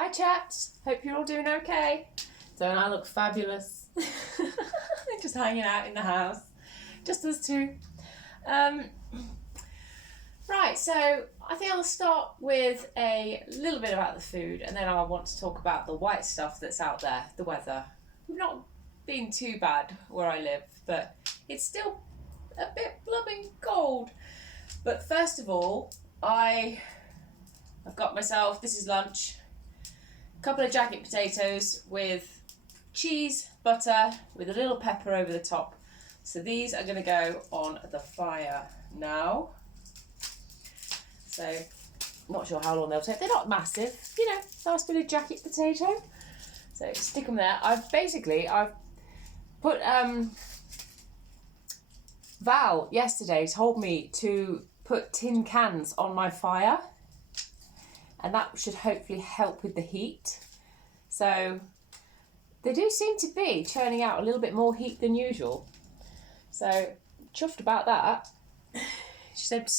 Hi chaps, hope you're all doing okay. Don't I look fabulous? Just hanging out in the house, just us two. Right, so I think I'll start with a little bit about the food and then I want to talk about the white stuff that's out there, the weather. Not being too bad where I live, but it's still a bit blooming cold. But first of all, I've got myself, this is lunch, a couple of jacket potatoes with cheese, butter, with a little pepper over the top. So these are going to go on the fire now. So, not sure how long they'll take. They're not massive, nice bit of jacket potato. So stick them there. I've put, Val yesterday told me to put tin cans on my fire. And that should hopefully help with the heat. So they do seem to be churning out a little bit more heat than usual. So chuffed about that. She said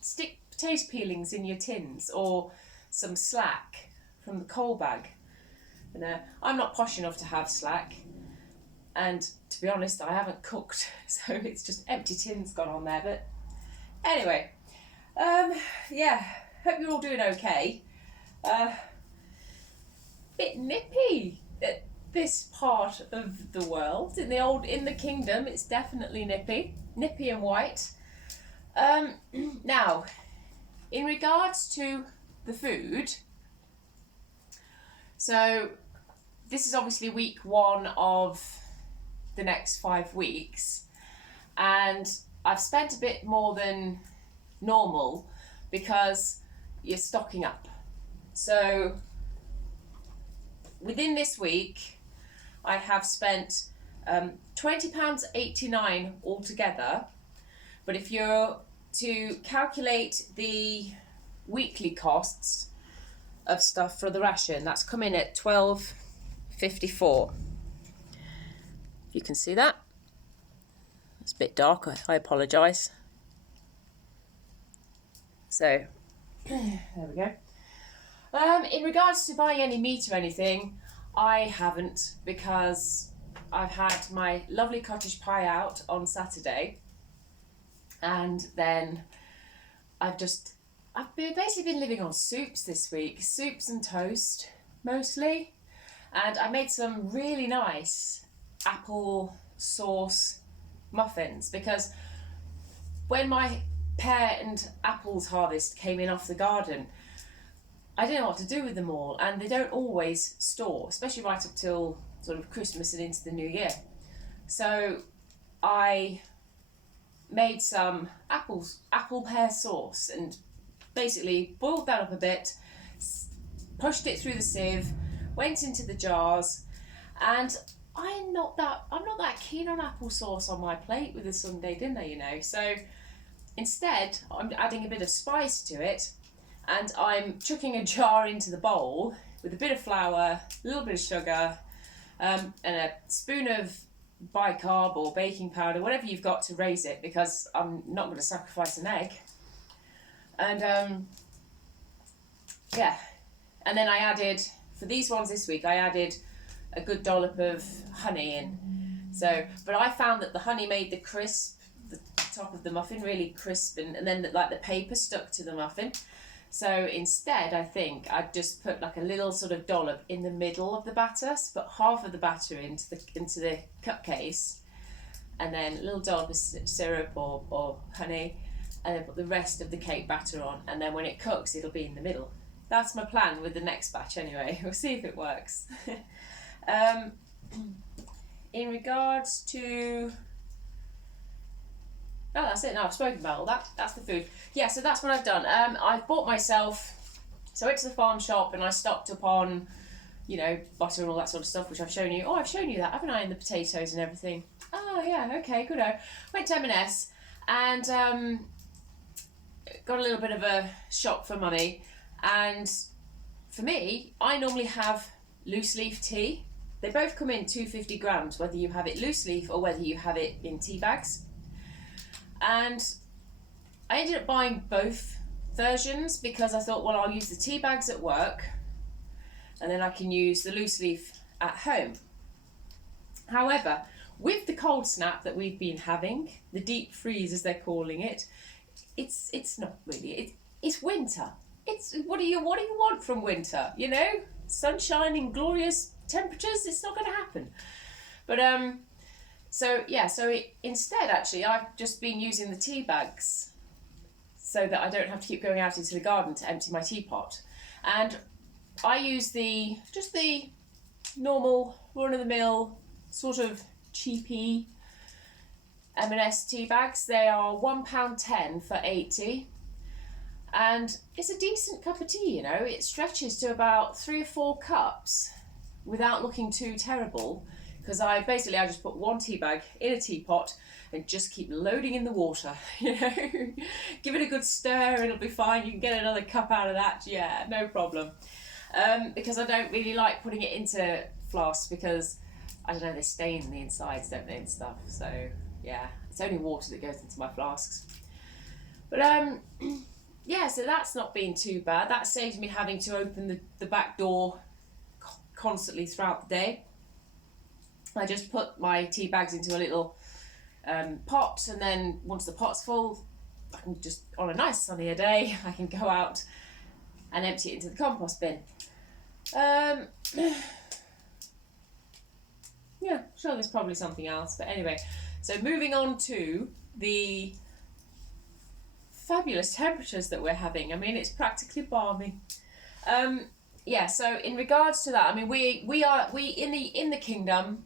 stick potato peelings in your tins or some slack from the coal bag. And I'm not posh enough to have slack. And to be honest, I haven't cooked. So it's just empty tins gone on there. But anyway, hope you're all doing okay. Bit nippy at this part of the world. In the kingdom, it's definitely nippy and white. Now, in regards to the food, so this is obviously week 1 of the next 5 weeks, and I've spent a bit more than normal because you're stocking up. So within this week, I have spent £20.89 altogether. But if you're to calculate the weekly costs of stuff for the ration, that's come in at £12.54. If you can see that. It's a bit dark, I apologise. So, there we go. In regards to buying any meat or anything, I haven't, because I've had my lovely cottage pie out on Saturday, and then I've basically been living on soups this week, soups and toast mostly, and I made some really nice apple sauce muffins, because when my pear and apples harvest came in off the garden, I didn't know what to do with them all, and they don't always store, especially right up till sort of Christmas and into the new year. So I made some apple pear sauce and basically boiled that up a bit, pushed it through the sieve, went into the jars, and I'm not that keen on applesauce on my plate with a Sunday dinner, So instead, I'm adding a bit of spice to it, and I'm chucking a jar into the bowl with a bit of flour, a little bit of sugar, and a spoon of bicarb or baking powder, whatever you've got to raise it, because I'm not going to sacrifice an egg. And and then I added, for these ones this week, I added a good dollop of honey in. So, but I found that the honey made the top of the muffin really crisp, and then the paper stuck to the muffin. So instead, I think I'd just put like a little sort of dollop in the middle of the batter, so put half of the batter into the cup case, and then a little dollop of syrup or honey, and then put the rest of the cake batter on, and then when it cooks, it'll be in the middle. That's my plan with the next batch anyway. We'll see if it works. In regards to... Oh, that's it. Now I've spoken about all that. That's the food. Yeah, so that's what I've done. I've bought myself... So I went to the farm shop and I stocked up on, butter and all that sort of stuff, which I've shown you. Oh, I've shown you that, haven't I? And the potatoes and everything. Oh, yeah, okay, good. Went to M&S and got a little bit of a shop for money. And for me, I normally have loose leaf tea. They both come in 250 grams, whether you have it loose leaf or whether you have it in tea bags. And I ended up buying both versions because I thought, well, I'll use the tea bags at work and then I can use the loose leaf at home. However, with the cold snap that we've been having, the deep freeze as they're calling it, it's not really, it's winter. It's what do you want from winter? You know, sunshine and glorious temperatures. It's not going to happen. But instead, actually, I've just been using the tea bags so that I don't have to keep going out into the garden to empty my teapot. And I use the normal run-of-the-mill sort of cheapy M&S tea bags. They are £1.10 for 80. And it's a decent cup of tea, you know. It stretches to about 3 or 4 cups without looking too terrible, because I just put one tea bag in a teapot and just keep loading in the water, you know. Give it a good stir and it'll be fine. You can get another cup out of that, yeah, no problem. Because I don't really like putting it into flasks because, I don't know, they stain the insides, don't they, and stuff. So, yeah, it's only water that goes into my flasks. But, yeah, so that's not been too bad. That saves me having to open the back door constantly throughout the day. I just put my tea bags into a little pot, and then once the pot's full, I can just, on a nice sunnier day, I can go out and empty it into the compost bin. Yeah, sure, there's probably something else, but anyway. So moving on to the fabulous temperatures that we're having. I mean, it's practically balmy. Yeah, so in regards to that, I mean, we in the kingdom,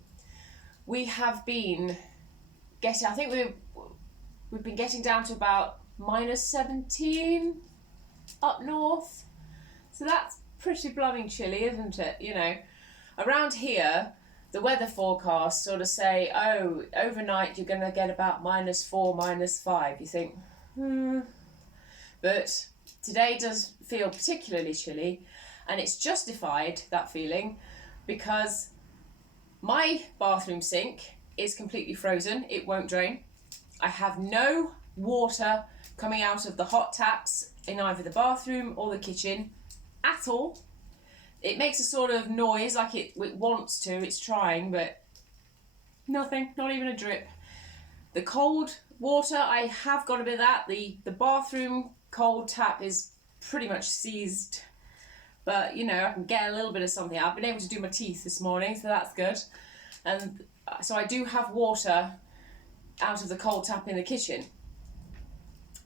we have been getting, I think we've been getting down to about -17 up north. So that's pretty blooming chilly, isn't it? You know, around here, the weather forecasts sort of say, oh, overnight you're going to get about -4, -5. You think, But today does feel particularly chilly, and it's justified, that feeling, because my bathroom sink is completely frozen. It won't drain. I have no water coming out of the hot taps in either the bathroom or the kitchen at all. It makes a sort of noise like it wants to, it's trying, but nothing, not even a drip. The cold water, I have got a bit of that. The bathroom cold tap is pretty much seized, but you know, I can get a little bit of something out. I've been able to do my teeth this morning, so that's good. And so I do have water out of the cold tap in the kitchen.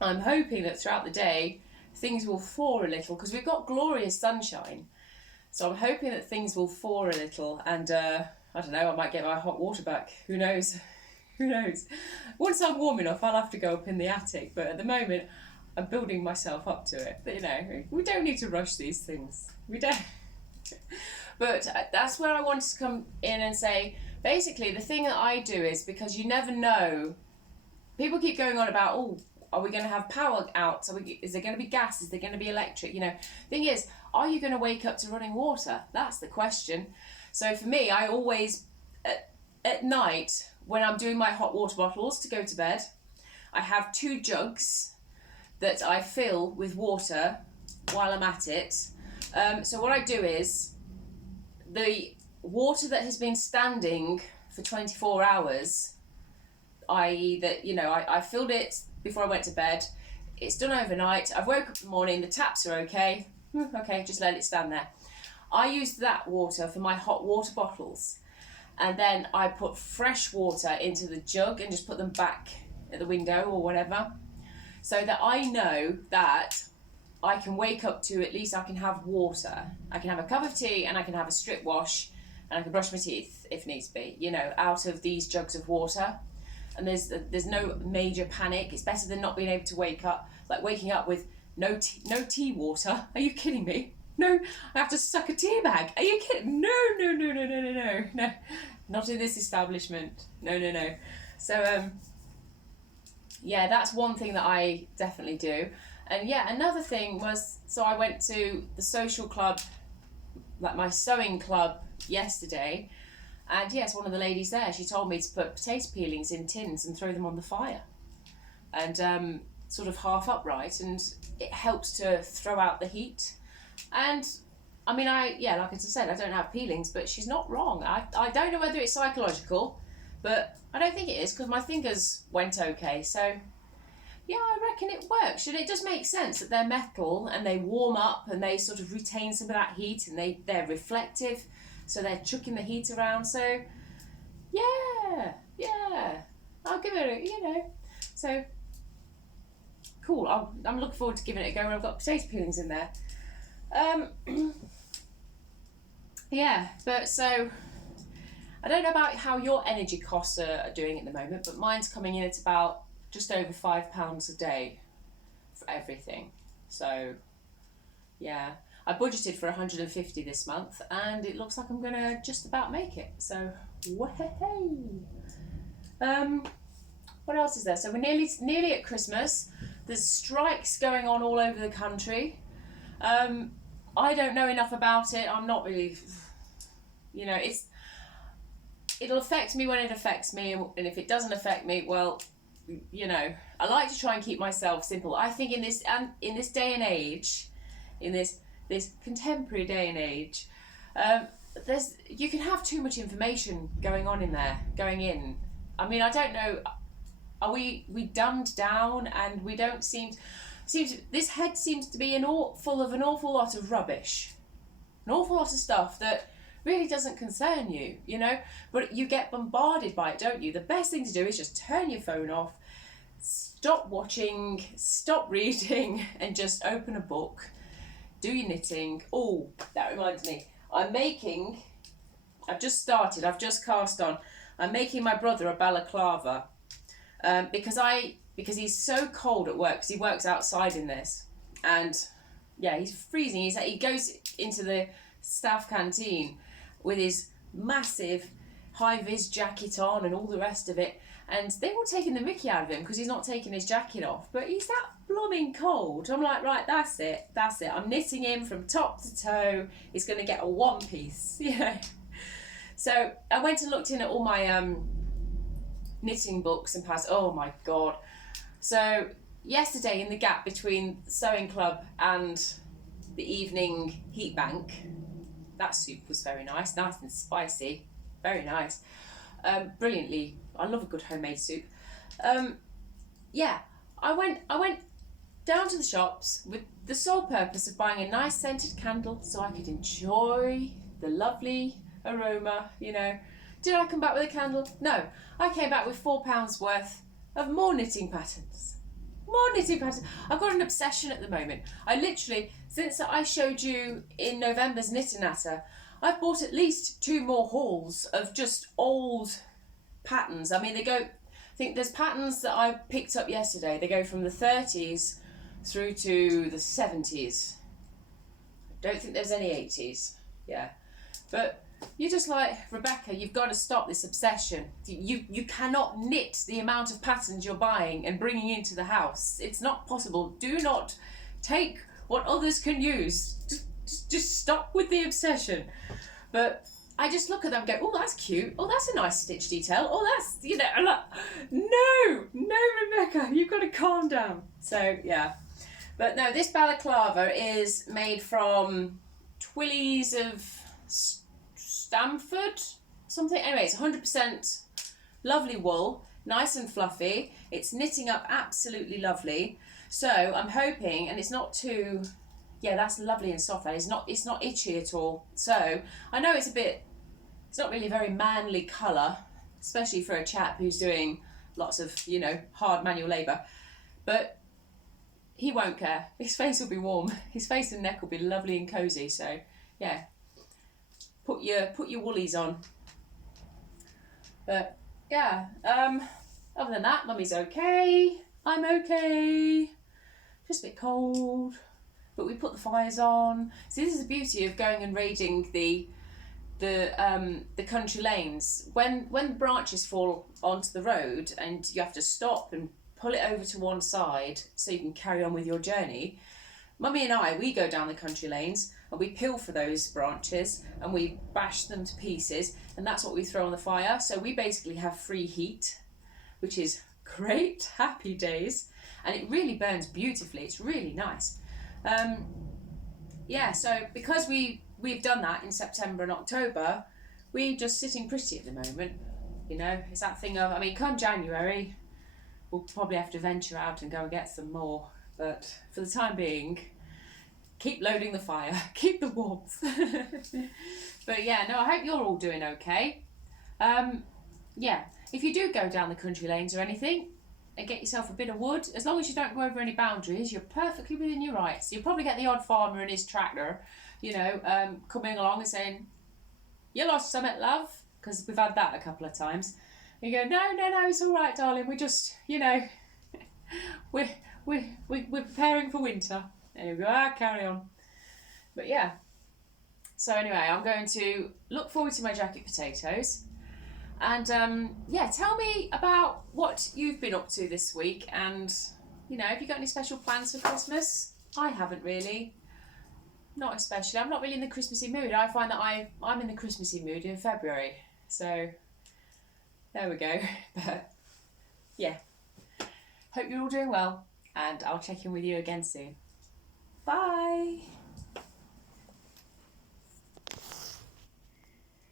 I'm hoping that throughout the day things will thaw a little, because we've got glorious sunshine. So I'm hoping that things will thaw a little, and I don't know, I might get my hot water back. Who knows? Who knows? Once I'm warm enough, I'll have to go up in the attic, but at the moment I'm building myself up to it. But you know, we don't need to rush these things. We don't. But that's where I wanted to come in and say, basically the thing that I do is, because you never know, people keep going on about, oh, are we going to have power out? Is there going to be gas? Is there going to be electric? You know, thing is, are you going to wake up to running water? That's the question. So for me, I always, at night, when I'm doing my hot water bottles to go to bed, I have 2 jugs that I fill with water while I'm at it. So what I do is, the water that has been standing for 24 hours, i.e. that, you know, I filled it before I went to bed, it's done overnight, I've woke up in the morning, the taps are okay, okay, just let it stand there. I use that water for my hot water bottles, and then I put fresh water into the jug and just put them back at the window or whatever, so that I know that I can wake up to, at least I can have water. I can have a cup of tea and I can have a strip wash and I can brush my teeth if needs be, you know, out of these jugs of water. And there's no major panic. It's better than not being able to wake up, like waking up with no tea water. Are you kidding me? No, I have to suck a tea bag. Are you kidding? No. Not in this establishment. No. So yeah, that's one thing that I definitely do. And yeah, another thing was, so I went to the social club, like my sewing club yesterday, and yes, one of the ladies there, she told me to put potato peelings in tins and throw them on the fire, and sort of half upright, and it helps to throw out the heat. And I mean, like I said, I don't have peelings, but she's not wrong. I don't know whether it's psychological, but I don't think it is because my fingers went okay. So, yeah, I reckon it works. And it does make sense that they're metal and they warm up and they sort of retain some of that heat and they're reflective. So they're chucking the heat around. So, yeah, I'll give it So, cool. I'm looking forward to giving it a go when I've got potato peelings in there. Yeah, but so I don't know about how your energy costs are doing at the moment, but mine's coming in at about just over £5 a day for everything. So yeah, I budgeted for 150 this month, and it looks like I'm gonna just about make it. So wahey! What else is there? So we're nearly at Christmas. There's strikes going on all over the country. I don't know enough about it. I'm not really, it'll affect me when it affects me, and if it doesn't affect me, well, I like to try and keep myself simple. I think in this day and age, in this contemporary day and age, you can have too much information going in. I mean, I don't know. Are we dumbed down, and we don't this head seems to be full of an awful lot of rubbish, an awful lot of stuff that really doesn't concern you, but you get bombarded by it, don't you? The best thing to do is just turn your phone off, stop watching, stop reading, and just open a book, do your knitting. Oh, that reminds me, I've just cast on, I'm making my brother a balaclava, because he's so cold at work, because he works outside in this, and yeah, he's freezing. He goes into the staff canteen with his massive high-vis jacket on and all the rest of it, and they're all taking the mickey out of him because he's not taking his jacket off, but he's that blooming cold. I'm like, right, that's it, I'm knitting him from top to toe. He's going to get a one piece, So I went and looked in at all my knitting books and passed. Oh my god. So yesterday, in the gap between sewing club and the evening heat bank, that soup was very nice and spicy, very nice, brilliantly. I love a good homemade soup. Yeah, I went down to the shops with the sole purpose of buying a nice scented candle so I could enjoy the lovely aroma. Did I come back with a candle? No, I came back with £4 worth of more knitting patterns. I've got an obsession at the moment. I literally, since I showed you in November's Knit and Natter, I've bought at least 2 more hauls of just old patterns. I mean, I think there's patterns that I picked up yesterday. They go from the 30s through to the 70s. I don't think there's any 80s. Yeah. But you're just like, Rebecca, you've got to stop this obsession. You cannot knit the amount of patterns you're buying and bringing into the house. It's not possible. Do not take what others can use. Just stop with the obsession. But I just look at them and go, oh, that's cute. Oh, that's a nice stitch detail. Oh, that's, I'm like, no, Rebecca, you've got to calm down. So, yeah. But no, this balaclava is made from Twillies of Stamford, something. Anyway, it's 100% lovely wool, nice and fluffy. It's knitting up absolutely lovely. So I'm hoping, and it's not too, that's lovely and soft. That it's not itchy at all. So I know it's not really a very manly colour, especially for a chap who's doing lots of, hard manual labour. But he won't care. His face will be warm. His face and neck will be lovely and cosy. So yeah. Put your woolies on. But yeah, other than that, Mummy's okay. I'm okay. Just a bit cold, but we put the fires on. See, this is the beauty of going and raiding the country lanes. When the branches fall onto the road and you have to stop and pull it over to one side so you can carry on with your journey. Mummy and we go down the country lanes and we peel for those branches and we bash them to pieces, and that's what we throw on the fire. So we basically have free heat, which is great, happy days, and it really burns beautifully. It's really nice. So because we we've done that in September and October. We're just sitting pretty at the moment. You know, it's that thing of, I mean, come January, we'll probably have to venture out and go and get some more. But for the time being, keep loading the fire, keep the warmth. But yeah, no, I hope you're all doing okay. Yeah, if you do go down the country lanes or anything and get yourself a bit of wood, as long as you don't go over any boundaries, you're perfectly within your rights. You'll probably get the odd farmer and his tractor, you know, coming along and saying, "You lost something, love," because we've had that a couple of times. And you go, "No, it's all right, darling. We're just, you know, we're preparing for winter." And you go, carry on. But yeah. So anyway, I'm going to look forward to my jacket potatoes. And yeah, tell me about what you've been up to this week, and you know, have you got any special plans for Christmas? I haven't really. Not especially. I'm not really in the Christmassy mood. I find that I'm in the Christmassy mood in February. So there we go. But yeah. Hope you're all doing well, and I'll check in with you again soon. Bye.